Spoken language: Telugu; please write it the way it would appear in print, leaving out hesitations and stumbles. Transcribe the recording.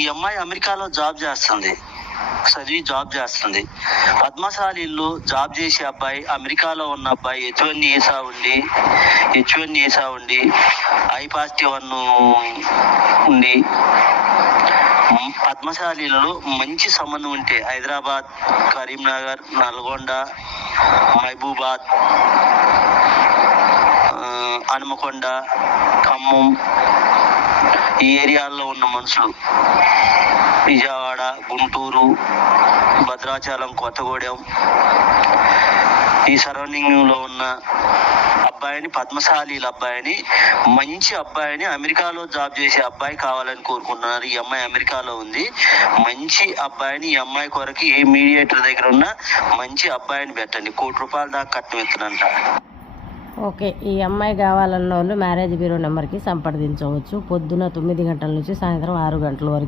ఈ అమ్మాయి అమెరికాలో చదివి జాబ్ చేస్తుంది. పద్మశాలి ఇల్లు, జాబ్ చేసే అబ్బాయి, అమెరికాలో ఉన్న అబ్బాయి H1 వీసా ఉండి I+1 ఉండి పద్మశాలిలో మంచి సంబంధం ఉంటే హైదరాబాద్, కరీంనగర్, నల్గొండ, మహబూబాద్, హనుమకొండ, ఖమ్మం ఈ ఏరియాల్లో ఉన్న మనుషులు, విజయవాడ, గుంటూరు, భద్రాచలం, కొత్తగూడెం ఈ సరౌండింగ్ లో ఉన్న అబ్బాయిని, పద్మశాలీల అబ్బాయిని, మంచి అబ్బాయిని, అమెరికాలో జాబ్ చేసే అబ్బాయి కావాలని కోరుకుంటున్నారు. ఈ అమ్మాయి అమెరికాలో ఉంది. మంచి అబ్బాయిని ఈ అమ్మాయి కొరకు ఏ మీడియేటర్ దగ్గర ఉన్న మంచి అబ్బాయిని పెట్టండి. ₹1,00,00,000 దాకా కట్నం ఇస్తానంట. ఓకే, ఈ అమ్మాయి కావాలన్న వాళ్ళు మ్యారేజ్ బ్యూరో నెంబర్కి సంప్రదించవచ్చు. పొద్దున 9 గంటల నుంచి సాయంత్రం 6 గంటల వరకు.